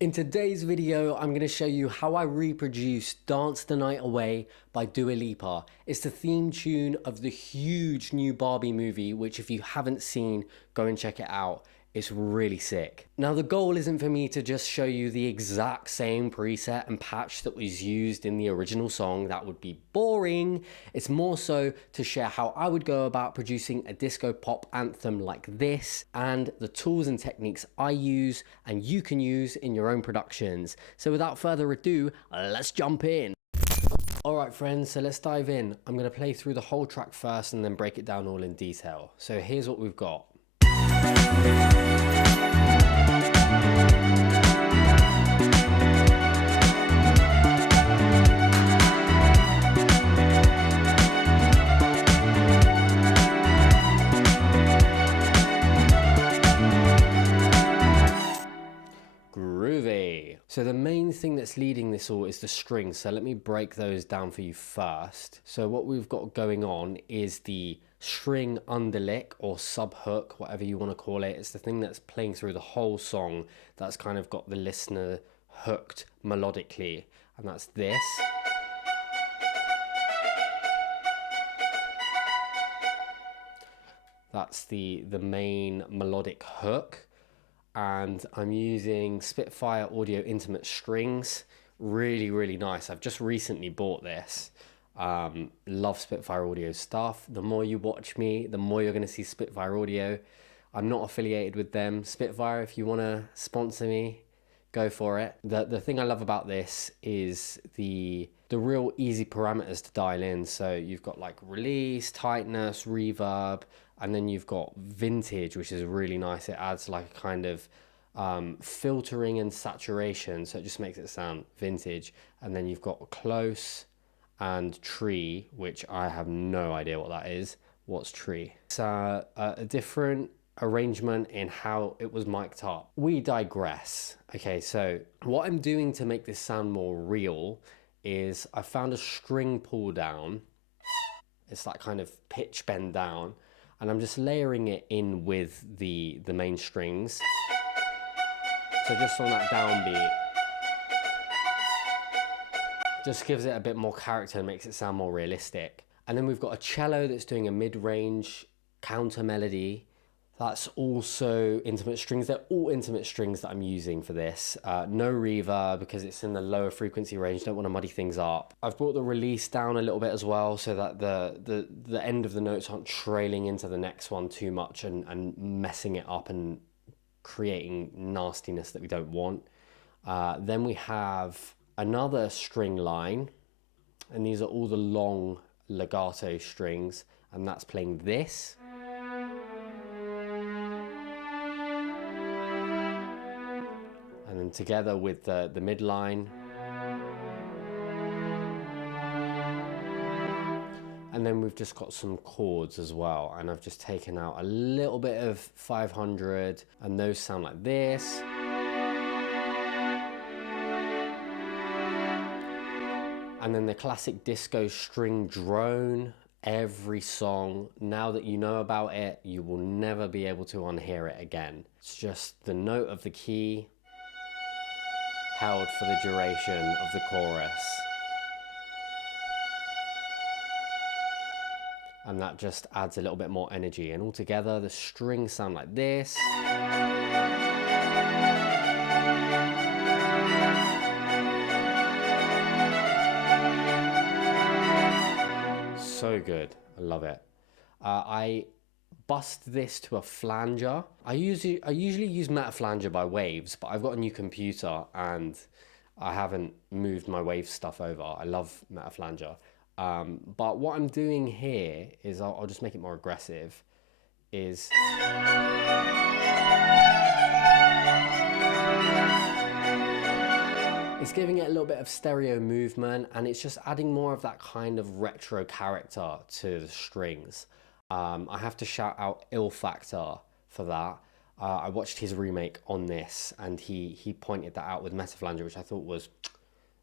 In today's video, I'm going to show you how I reproduced Dance the Night Away by Dua Lipa. It's the theme tune of the huge new Barbie movie, which if you haven't seen, go and check it out. It's really sick. Now the goal isn't for me to just show you the exact same preset and patch that was used in the original song. That would be boring. It's more so to share how I would go about producing a disco pop anthem like this and the tools and techniques I use and you can use in your own productions. So without further ado, let's jump in. Alright friends, so let's dive in. I'm going to play through the whole track first and then break it down all in detail. So here's what we've got. Groovy. So the main thing that's leading this all is the strings. So let me break those down for you first. So what we've got going on is the string underlick or sub hook, whatever you want to call it. It's the thing that's playing through the whole song that's kind of got the listener hooked melodically, and that's this. That's the main melodic hook, and I'm using Spitfire Audio Intimate Strings. Really nice. I've just recently bought this. Love Spitfire Audio stuff. The more you watch me, the more you're going to see Spitfire Audio. I'm not affiliated with them. Spitfire, if you want to sponsor me, go for it. The thing I love about this is the real easy parameters to dial in. So you've got like release, tightness, reverb, and then you've got vintage, which is really nice. It adds like a kind of filtering and saturation, so it just makes it sound vintage. And then you've got close and tree, which I have no idea what that is. What's tree? It's a different arrangement in how it was mic'd up. We digress. Okay, so what I'm doing to make this sound more real is I found a string pull down. It's that kind of pitch bend down, and I'm just layering it in with the main strings. So just on that downbeat, just gives it a bit more character and makes it sound more realistic. And then we've got a cello that's doing a mid-range counter melody. That's also intimate strings. They're all intimate strings that I'm using for this. No reverb because it's in the lower frequency range. Don't want to muddy things up. I've brought the release down a little bit as well so that the end of the notes aren't trailing into the next one too much and messing it up and creating nastiness that we don't want. Then we have another string line, and these are all the long legato strings, and that's playing this. And then together with the midline. And then we've just got some chords as well, and I've just taken out a little bit of 500, and those sound like this. And then the classic disco string drone. Every song, now that you know about it, you will never be able to unhear it again. It's just the note of the key held for the duration of the chorus. And that just adds a little bit more energy. And altogether, the strings sound like this. So good, I love it. I bust this to a flanger. I usually use Metaflanger by Waves, but I've got a new computer and I haven't moved my Wave stuff over. I love Metaflanger. But what I'm doing here is I'll just make it more aggressive. It's giving it a little bit of stereo movement, and it's just adding more of that kind of retro character to the strings. I have to shout out Ill Factor for that. I watched his remake on this, and he pointed that out with Metaflanger, which I thought was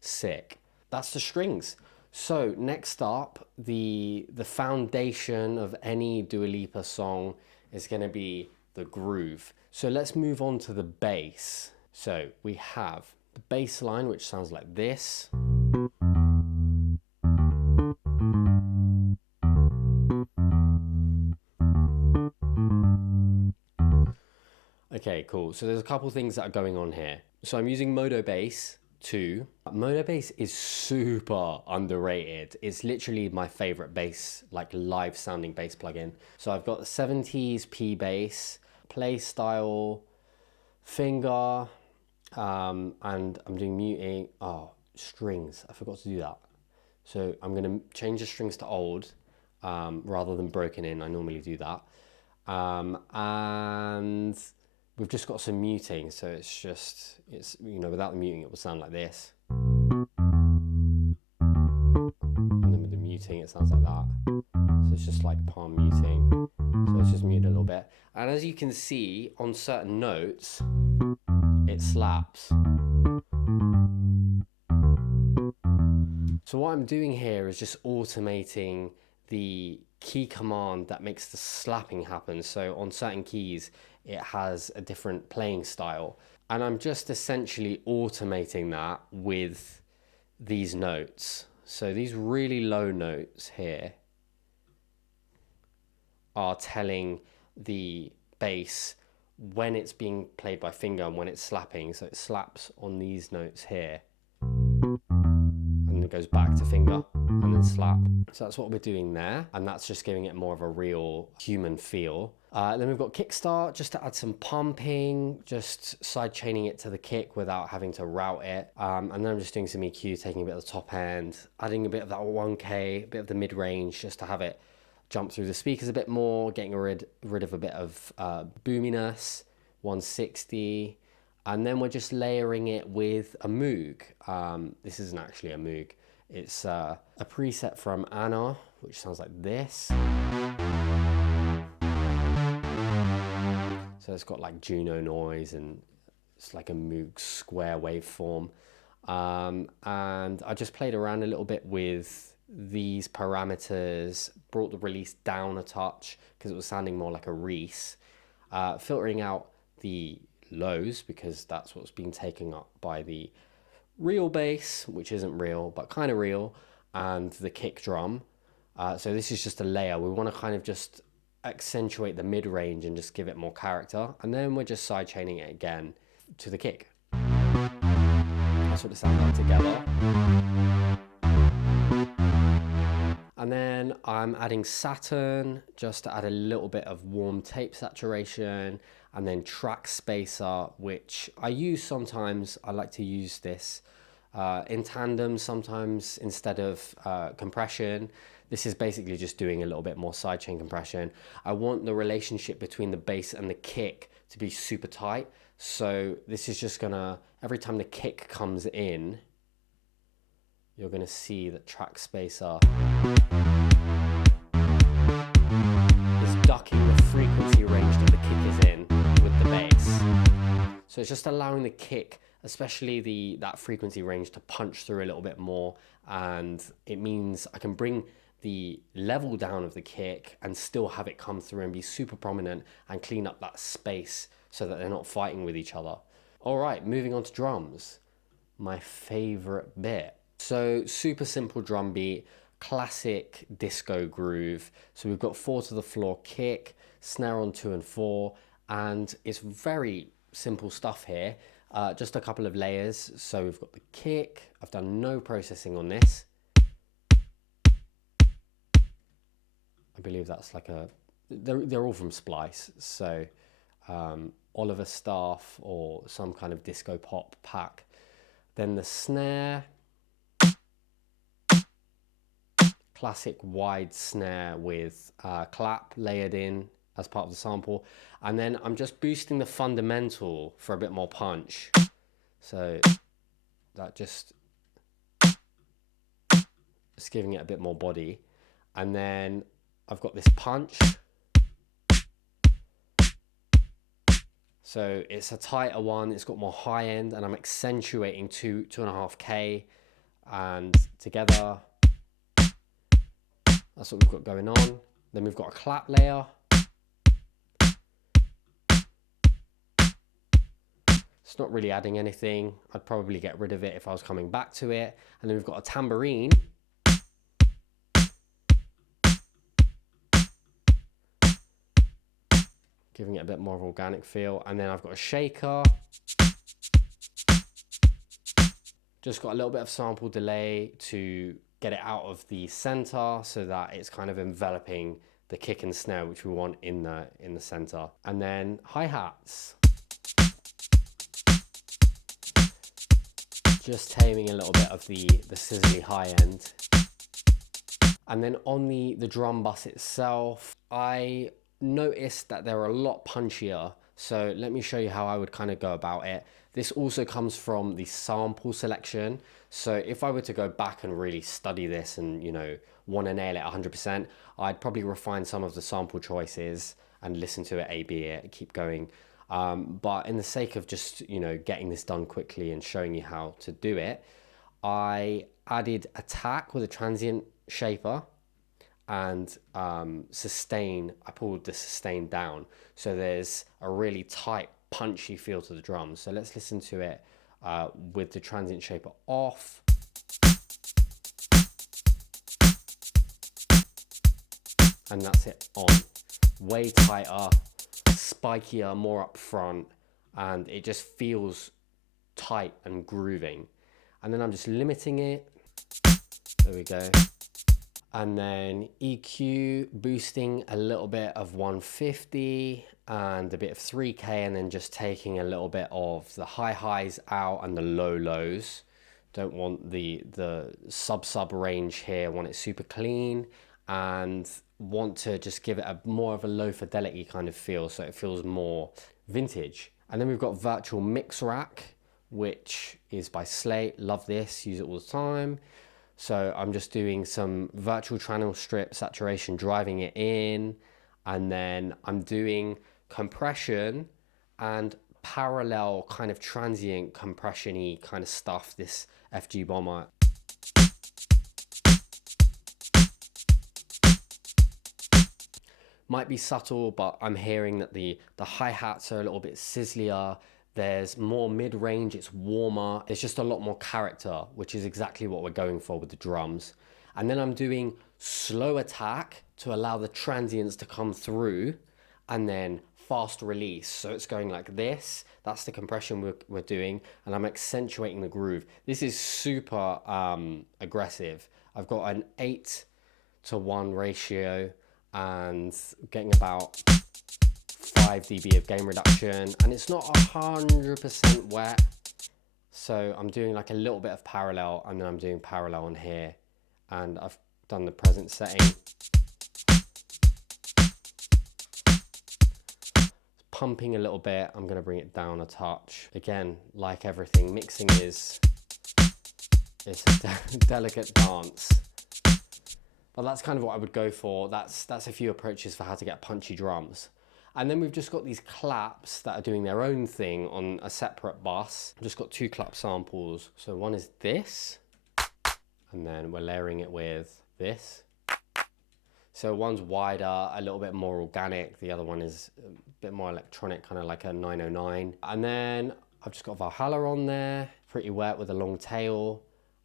sick. That's the strings. So next up, the foundation of any Dua Lipa song is going to be the groove. So let's move on to the bass. So we have the bass line, which sounds like this. Okay, cool. So there's a couple things that are going on here. So I'm using Modo Bass 2. Modo Bass is super underrated. It's literally my favorite bass, like live sounding bass plugin. So I've got the 70s P bass, play style, finger, and I'm doing muting. Oh, strings. I forgot to do that. So I'm going to change the strings to old rather than broken in. I normally do that. And we've just got some muting. So it's you know, without the muting, it will sound like this. And then with the muting, it sounds like that. So it's just like palm muting. So it's just muted a little bit. And as you can see, on certain notes, it slaps. So what I'm doing here is just automating the key command that makes the slapping happen. So on certain keys, it has a different playing style. And I'm just essentially automating that with these notes. So these really low notes here are telling the bass when it's being played by finger and when it's slapping. So it slaps on these notes here, and it goes back to finger and then slap. So that's what we're doing there, and that's just giving it more of a real human feel. Then we've got kickstart, just to add some pumping, just side chaining it to the kick without having to route it. And then I'm just doing some EQ, taking a bit of the top end, adding a bit of that 1K, a bit of the mid-range, just to have it jump through the speakers a bit more, getting rid of a bit of boominess, 160. And then we're just layering it with a Moog. This isn't actually a Moog. It's a preset from Anna, which sounds like this. So it's got like Juno noise, and it's like a Moog square waveform. And I just played around a little bit with these parameters, brought the release down a touch because it was sounding more like a Reese, filtering out the lows because that's what's being taken up by the real bass, which isn't real but kind of real, and the kick drum. So this is just a layer. We want to kind of just accentuate the mid-range and just give it more character, and then we're just side chaining it again to the kick. That's what it sounds like together. And then I'm adding Saturn just to add a little bit of warm tape saturation, and then track spacer, which I use sometimes. I like to use this in tandem sometimes instead of compression. This is basically just doing a little bit more sidechain compression. I want the relationship between the bass and the kick to be super tight. So this is just gonna, every time the kick comes in, you're gonna see that track spacer is ducking the frequency range that the kick is in with the bass. So it's just allowing the kick, especially that frequency range, to punch through a little bit more, and it means I can bring the level down of the kick and still have it come through and be super prominent and clean up that space so that they're not fighting with each other. All right, moving on to drums, my favorite bit. So super simple drum beat, classic disco groove. So we've got 4 to the floor kick, snare on 2 and 4, and it's very simple stuff here. Just a couple of layers. So we've got the kick. I've done no processing on this. I believe that's like they're all from Splice. So Oliver Staff or some kind of disco pop pack. Then the snare, classic wide snare with clap layered in as part of the sample. And then I'm just boosting the fundamental for a bit more punch. So that just is giving it a bit more body. And then I've got this punch. So it's a tighter one, it's got more high end, and I'm accentuating 2.5K, and together, that's what we've got going on. Then we've got a clap layer. It's not really adding anything. I'd probably get rid of it if I was coming back to it. And then we've got a tambourine. Giving it a bit more of an organic feel. And then I've got a shaker. Just got a little bit of sample delay to get it out of the center so that it's kind of enveloping the kick and snare, which we want in the center. And then hi-hats. Just taming a little bit of the sizzly high end. And then on the drum bus itself, I noticed that they're a lot punchier. So let me show you how I would kind of go about it. This also comes from the sample selection. So if I were to go back and really study this and, you know, want to nail it 100%, I'd probably refine some of the sample choices and listen to it, A/B it, keep going. But in the sake of just, you know, getting this done quickly and showing you how to do it, I added attack with a transient shaper and sustain. I pulled the sustain down. So there's a really tight, punchy feel to the drums. So let's listen to it with the transient shaper off. And that's it on. Way tighter, spikier, more up front, and it just feels tight and grooving. And then I'm just limiting it. There we go. And then EQ, boosting a little bit of 150 and a bit of 3K, and then just taking a little bit of the high highs out and the low lows. Don't want the sub range here, want it super clean, and want to just give it a more of a low fidelity kind of feel, so it feels more vintage. And then we've got virtual mix rack, which is by Slate. Love this, use it all the time. So I'm just doing some virtual channel strip saturation, driving it in, and then I'm doing compression and parallel kind of transient compression-y kind of stuff, this FG Bomber. Might be subtle, but I'm hearing that the hi-hats are a little bit sizzlier. There's more mid-range, it's warmer. There's just a lot more character, which is exactly what we're going for with the drums. And then I'm doing slow attack to allow the transients to come through, and then fast release. So it's going like this. That's the compression we're doing, and I'm accentuating the groove. This is super aggressive. I've got an 8:1 ratio and getting about 5 dB of gain reduction, and it's not 100% wet, so I'm doing like a little bit of parallel, and then I'm doing parallel on here, and I've done the present setting. Pumping a little bit, I'm going to bring it down a touch. Again, like everything, mixing it's a delicate dance. But that's kind of what I would go for. That's a few approaches for how to get punchy drums. And then we've just got these claps that are doing their own thing on a separate bus. I've just got 2 clap samples. So one is this, and then we're layering it with this. So one's wider, a little bit more organic. The other one is a bit more electronic, kind of like a 909. And then I've just got Valhalla on there, pretty wet with a long tail,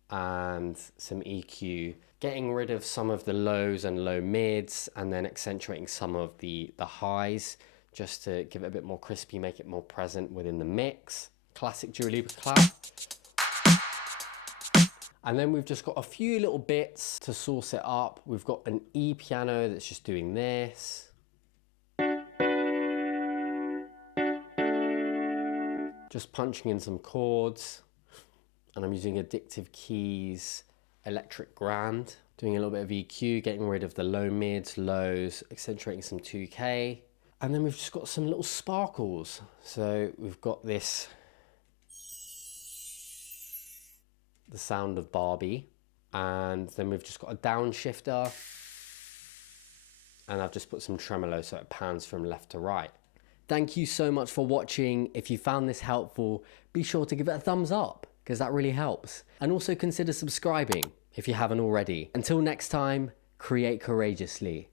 and some EQ. Getting rid of some of the lows and low mids, and then accentuating some of the highs, just to give it a bit more crispy, make it more present within the mix. Classic Dua Lipa clap. And then we've just got a few little bits to sauce it up. We've got an E piano that's just doing this. Just punching in some chords. And I'm using Addictive Keys Electric Grand, doing a little bit of EQ, getting rid of the low mids, lows, accentuating some 2K. And then we've just got some little sparkles. So we've got this, the sound of Barbie, and then we've just got a downshifter, and I've just put some tremolo so it pans from left to right. Thank you so much for watching. If you found this helpful, be sure to give it a thumbs up, because that really helps. And also consider subscribing if you haven't already. Until next time, create courageously.